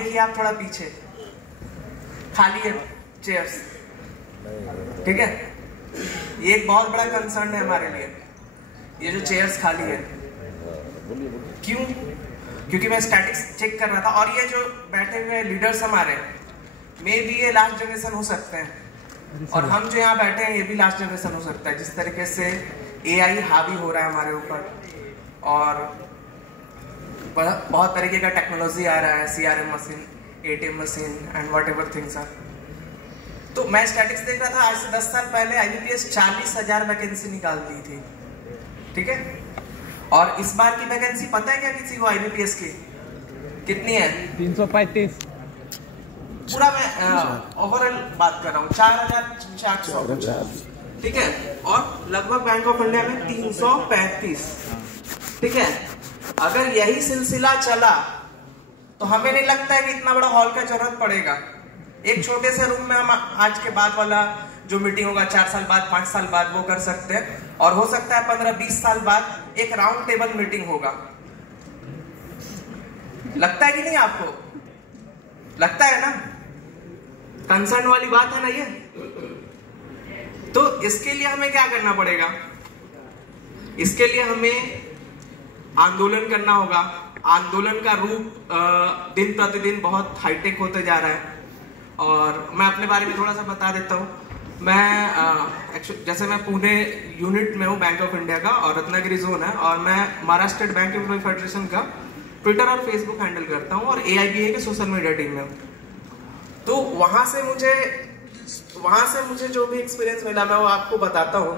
देखिए आप थोड़ा पीछे खाली है चेयर्स, ठीक है। ये एक बहुत बड़ा कंसर्न है हमारे लिए, ये जो चेयर्स खाली है। क्यों? क्योंकि मैं स्टैटिक्स चेक कर रहा था और ये जो बैठे हुए लीडर्स हमारे मे भी ये लास्ट जनरेशन हो सकते हैं और हम जो यहाँ बैठे हैं ये भी लास्ट जनरेशन हो सकता है। जिस तरीके से AI हावी हो रहा है हमारे ऊपर और बहुत तरीके का टेक्नोलॉजी आ रहा है, CRM machine, ATM machine and whatever things are. तो मैं स्टैटिक्स देख रहा था, आज से 10 साल पहले IBPS 40,000 वैकेंसी निकालती थी, ठीक है। और इस बार की वैकेंसी पता है क्या किसी को IBPS की कितनी है? 335। पूरा मैं ओवरऑल बात कर रहा हूँ, 4,400, ठीक है। और लगभग बैंक ऑफ इंडिया में 335, ठीक है। अगर यही सिलसिला चला तो हमें नहीं लगता है कि इतना बड़ा हॉल का जरूरत पड़ेगा। एक छोटे से रूम में हम आज के बाद वाला जो मीटिंग होगा 4 साल बाद, 5 साल बाद वो कर सकते हैं और हो सकता है 15-20 साल बाद एक राउंड टेबल मीटिंग होगा। लगता है कि नहीं? आपको लगता है ना? कंसर्न वाली बात है ना ये। तो इसके लिए हमें क्या करना पड़ेगा? इसके लिए हमें आंदोलन करना होगा। आंदोलन का रूप दिन प्रतिदिन बहुत हाईटेक होते जा रहा है और मैं अपने बारे में थोड़ा सा बता देता हूँ। मैं जैसे मैं पुणे यूनिट में हूँ बैंक ऑफ इंडिया का और रत्नागिरी जोन है और मैं Maharashtra state bank employ federation का ट्विटर और फेसबुक हैंडल करता हूँ और AIBA के सोशल मीडिया टीम में हूँ। तो वहां से मुझे जो भी एक्सपीरियंस मिला मैं वो आपको बताता हूँ।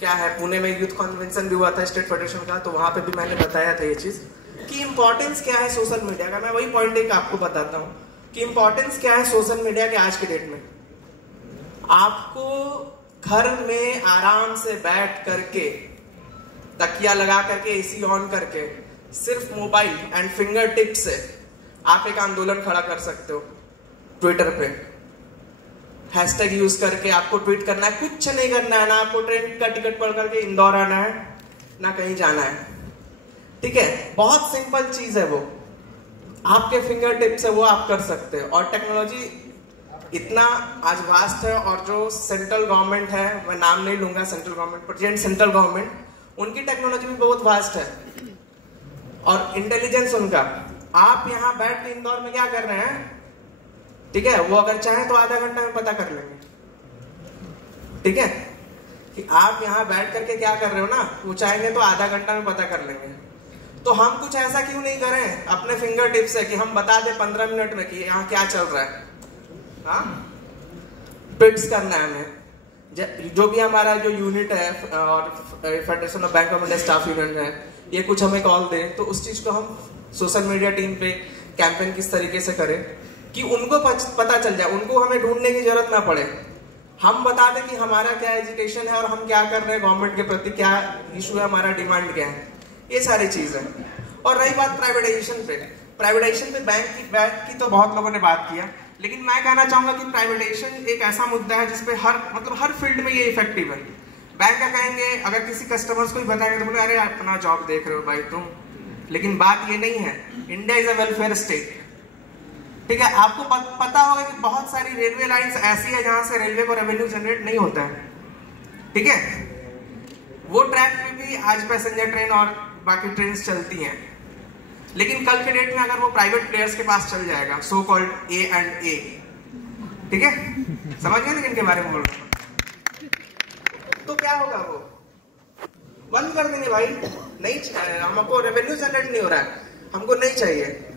क्या है, पुणे में यूथ कन्वेंशन भी हुआ था स्टेट फेडरेशन का, तो वहां पे भी मैंने बताया था ये चीज कि इंपॉर्टेंस क्या है सोशल मीडिया का। मैं वही पॉइंट एक आपको बताता हूँ कि इंपॉर्टेंस क्या है सोशल मीडिया के आज के डेट में। आपको घर में आराम से बैठ करके तकिया लगा करके AC ऑन करके सिर्फ मोबाइल एंड फिंगर टिप से आप एक आंदोलन खड़ा कर सकते हो। ट्विटर पे हैशटैग यूज करके आपको ट्वीट करना है, कुछ नहीं करना है ना, आपको ट्रेन का टिकट पढ़ करके इंदौर आना है ना कहीं जाना है, ठीक है। बहुत सिंपल चीज है वो, आपके फिंगर टिप से वो आप कर सकते हो। और टेक्नोलॉजी इतना आज वास्ट है और जो सेंट्रल गवर्नमेंट है, मैं नाम नहीं लूंगा central government, present central government, उनकी टेक्नोलॉजी भी बहुत वास्ट है और इंटेलिजेंस उनका। आप यहाँ बैठ के इंदौर में क्या कर रहे हैं, ठीक है, वो अगर चाहें तो आधा घंटा में पता कर लेंगे, ठीक है। कि आप यहाँ बैठ करके क्या कर रहे हो ना, वो चाहेंगे तो आधा घंटा में पता कर लेंगे। तो हम कुछ ऐसा क्यों नहीं करें अपने फिंगर टिप से कि हम बता दें 15 मिनट में कि यहाँ क्या चल रहा है। हाँ, ट्वीट्स करना है हमें। जो भी हमारा जो यूनिट है और federation of bank of India staff unit है, ये कुछ हमें कॉल दे तो उस चीज को हम सोशल मीडिया टीम पे कैंपेन किस तरीके से करें कि उनको पता चल जाए, उनको हमें ढूंढने की जरूरत ना पड़े। हम बता दें कि हमारा क्या एजुकेशन है और हम क्या कर रहे हैं, गवर्नमेंट के प्रति क्या इशू है, हमारा डिमांड क्या है, ये सारी चीज है। और रही बात प्राइवेटाइजेशन पे, बैंक की तो बहुत लोगों ने बात किया, लेकिन मैं कहना चाहूंगा कि प्राइवेटाइजेशन एक ऐसा मुद्दा है जिसपे हर फील्ड में ये इफेक्टिव है। बैंक का कहेंगे, अगर किसी कस्टमर्स को भी बताएंगे तो बोले अरे अपना जॉब देख रहे हो भाई तुम, लेकिन बात ये नहीं है। India is a welfare state, ठीक है। आपको पता होगा कि बहुत सारी रेलवे लाइंस ऐसी है जहां से रेलवे को रेवेन्यू जनरेट नहीं होता है, ठीक है। वो ट्रैक पे भी आज पैसेंजर ट्रेन और बाकी ट्रेन चलती हैं, लेकिन कल के डेट में अगर वो प्राइवेट प्लेयर्स के पास चल जाएगा, सो कॉल्ड A&A, ठीक है, समझ गए किनके बारे में बोल रहा हूं, तो क्या होगा, वो बंद कर देंगे भाई। नहीं, हमको रेवेन्यू जनरेट नहीं हो रहा है, हमको नहीं चाहिए।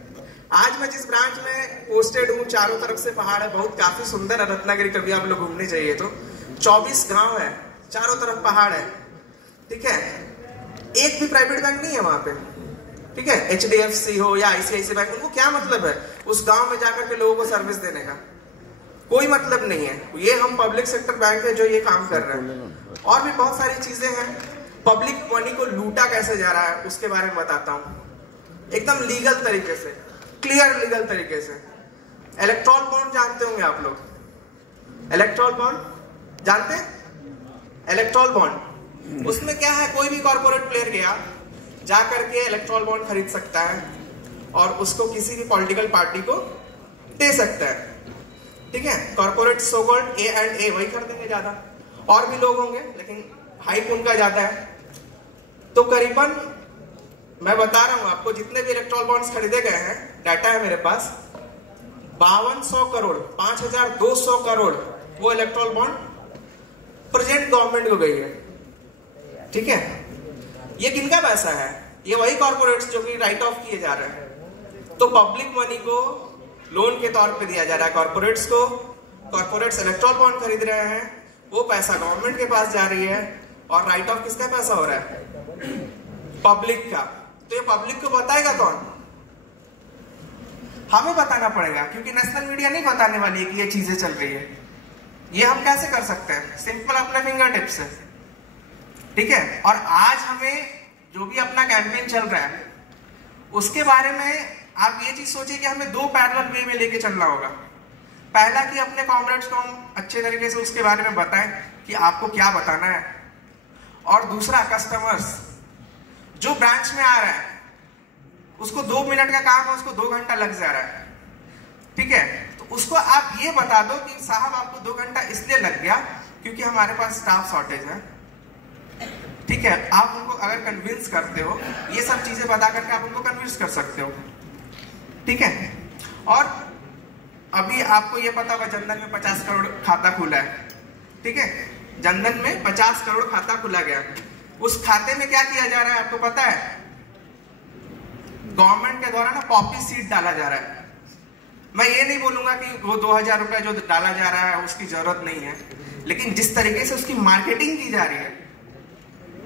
आज मैं जिस ब्रांच में पोस्टेड हूँ, चारों तरफ से पहाड़ है, बहुत काफी सुंदर है रत्नागिरी, कभी आप लोग घूमने चाहिए तो। 24 गांव है, चारों तरफ पहाड़ है, ठीक है। एक भी प्राइवेट बैंक नहीं है वहां पे, ठीक है। HDFC हो या ICICI बैंक, उनको क्या मतलब है उस गांव में जाकर के लोगों को सर्विस देने का? कोई मतलब नहीं है। ये हम पब्लिक सेक्टर बैंक है जो ये काम कर रहे हैं। और भी बहुत सारी चीजें हैं। पब्लिक मनी को लूटा कैसे जा रहा है उसके बारे में बताता हूँ, एकदम लीगल तरीके से, क्लियर लीगल तरीके से। इलेक्ट्रॉल बॉन्ड जानते होंगे आप लोग, इलेक्ट्रॉल बॉन्ड जानते हैं? इलेक्ट्रॉल बॉन्ड, उसमें क्या है, कोई भी कॉर्पोरेट प्लेयर गया जा करके इलेक्ट्रॉल बॉन्ड खरीद सकता है और उसको किसी भी पॉलिटिकल पार्टी को दे सकता है। ठीक है, कॉर्पोरेट सो कॉल्ड A&A वही खरीदेंगे ज्यादा, और भी लोग होंगे लेकिन हाइप उनका ज्यादा है। तो करीबन मैं बता रहा हूं आपको, जितने भी इलेक्ट्रॉल बॉन्ड्स खरीदे गए हैं, डाटा है मेरे पास, 5200 करोड़ 5200 करोड़ वो इलेक्ट्रॉल बॉन्ड प्रेजेंट गवर्नमेंट को गई है। ठीक है, ये किनका पैसा है? ये वही कॉर्पोरेट्स जो कि राइट ऑफ किए जा रहे हैं। तो पब्लिक मनी को लोन के तौर पे दिया जा रहा है कॉर्पोरेट्स को, कॉर्पोरेट्स इलेक्ट्रॉल बॉन्ड खरीद रहे हैं, वो पैसा गवर्नमेंट के पास जा रही है, और राइट ऑफ किसका पैसा हो रहा है? पब्लिक का। तो ये पब्लिक को बताएगा कौन? हमें बताना पड़ेगा, क्योंकि नेशनल मीडिया नहीं बताने वाली है कि ये चीजें चल रही है। ये हम कैसे कर सकते हैं? सिंपल, अपने फिंगर टिप्स से। ठीक है, और आज हमें जो भी अपना कैंपेन चल रहा है उसके बारे में आप ये चीज सोचिए कि हमें दो पैरेलल वे में लेके चलना होगा। पहला कि अपने कॉमरेड्स को हम अच्छे तरीके से उसके बारे में बताएं कि आपको क्या बताना है, और दूसरा कस्टमर्स जो ब्रांच में आ रहा है उसको 2 मिनट का काम है, उसको 2 घंटा लग जा रहा है। ठीक है, तो उसको आप ये बता दो कि साहब आपको 2 घंटा इसलिए लग गया क्योंकि हमारे पास स्टाफ शॉर्टेज है। ठीक है, आप उनको अगर कन्विंस करते हो, ये सब चीजें बता करके आप उनको कन्विंस कर सकते हो। ठीक है, और अभी आपको ये पता होगा जनधन में 50 करोड़ खाता खुला है। ठीक है, जनधन में 50 करोड़ खाता खुला गया। उस खाते में क्या किया जा रहा है आपको पता है? गवर्नमेंट के द्वारा ना पॉपी सीड डाला जा रहा है। मैं ये नहीं बोलूंगा कि वो 2000 रुपए जो डाला जा रहा है उसकी जरूरत नहीं है, लेकिन जिस तरीके से उसकी मार्केटिंग की जा रही है,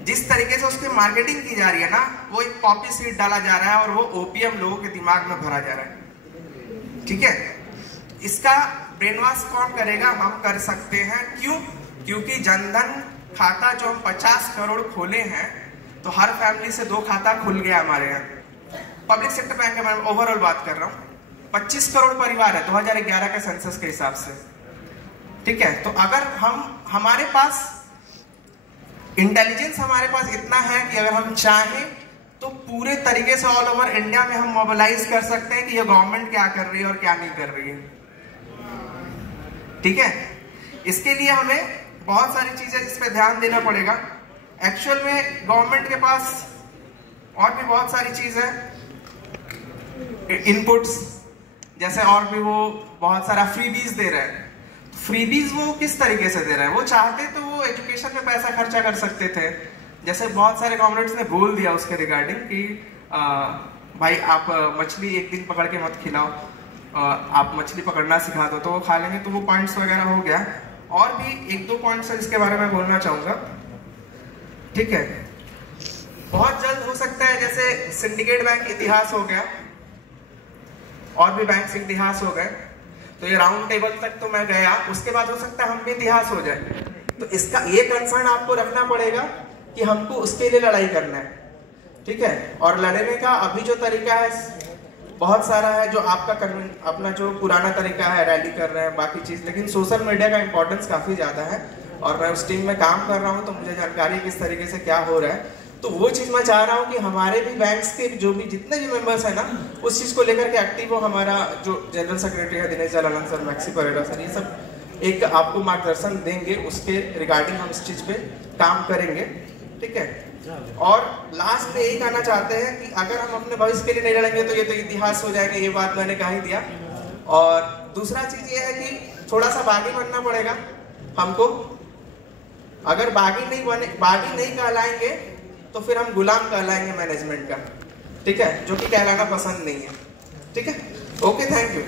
जिस तरीके से उसकी मार्केटिंग की जा रही है ना, वो एक पॉपी सीड डाला जा रहा है और वो ओपीएम लोगों के दिमाग में भरा जा रहा है। ठीक है, इसका ब्रेन वॉश कौन करेगा? हम कर सकते हैं। क्यों? क्योंकि जनधन खाता जो हम 50 करोड़ खोले हैं, तो हर फैमिली से 2 खाता खुल गया हमारे यहाँ। पब्लिक सेक्टर बैंक में ओवरऑल बात कर रहा हूँ, 25 करोड़ परिवार है 2011 के सेंसस के हिसाब से। ठीक है, तो अगर हमारे पास इंटेलिजेंस हमारे पास इतना है कि अगर हम चाहें तो पूरे तरीके से ऑल ओवर इंडिया में हम मोबिलाइज कर सकते हैं कि ये गवर्नमेंट क्या कर रही है और क्या नहीं कर रही है। ठीक है, इसके लिए हमें बहुत सारी चीजें इस पे ध्यान देना पड़ेगा। एक्चुअल में गवर्नमेंट के पास और भी बहुत सारी चीज है, इनपुट्स जैसे, और भी वो बहुत सारा फ्रीबीज दे रहे हैं। फ्रीबीज वो किस तरीके से दे रहे हैं? वो चाहते तो वो एजुकेशन में पैसा खर्चा कर सकते थे, जैसे बहुत सारे कॉमरेड्स ने बोल दिया उसके रिगार्डिंग कि भाई आप मछली एक दिन पकड़ के मत खिलाओ, आप मछली पकड़ना सिखा दो तो वो खा लेंगे। तो वो पॉइंट्स वगैरह हो गया, और भी 1-2 पॉइंट्स है जिसके बारे में बोलना चाहूंगा। ठीक है, बहुत जल्द हो सकता है, जैसे सिंडिकेट बैंक इतिहास हो गया, और भी बैंक इतिहास हो गए, तो ये राउंड टेबल तक तो मैं गया, उसके बाद हो सकता है हम भी इतिहास हो जाए। तो इसका ये कंसर्न आपको रखना पड़ेगा कि हमको उसके लिए लड़ाई करना है। ठीक है, और लड़ने का अभी जो तरीका है बहुत सारा है, जो आपका अपना जो पुराना तरीका है, रैली कर रहे हैं, बाकी चीज, लेकिन सोशल मीडिया का इंपॉर्टेंस काफी ज्यादा है, और मैं उस टीम में काम कर रहा हूँ, तो मुझे जानकारी किस तरीके से क्या हो रहा है। तो वो चीज मैं चाह रहा हूँ कि हमारे भी बैंक्स के जो भी जितने भी मेंबर्स हैं ना, उस चीज को लेकर के एक्टिव हो। हमारा जो जनरल सेक्रेटरी है दिनेश जालान सर, मैक्सी परेरा सर, ये सब एक आपको मार्गदर्शन देंगे, उसके रिगार्डिंग हम इस चीज पे काम करेंगे। ठीक है, और लास्ट में यही कहना चाहते हैं कि अगर हम अपने भविष्य के लिए नहीं लड़ेंगे तो ये तो इतिहास हो जाएगा, ये बात मैंने कह ही दिया। और दूसरा चीज ये है कि थोड़ा सा बागी बनना पड़ेगा हमको। अगर बागी नहीं कहलाएंगे तो फिर हम गुलाम कहलाएंगे मैनेजमेंट का। ठीक है, जो कि कहलाना पसंद नहीं है। ठीक है, ओके, थैंक यू।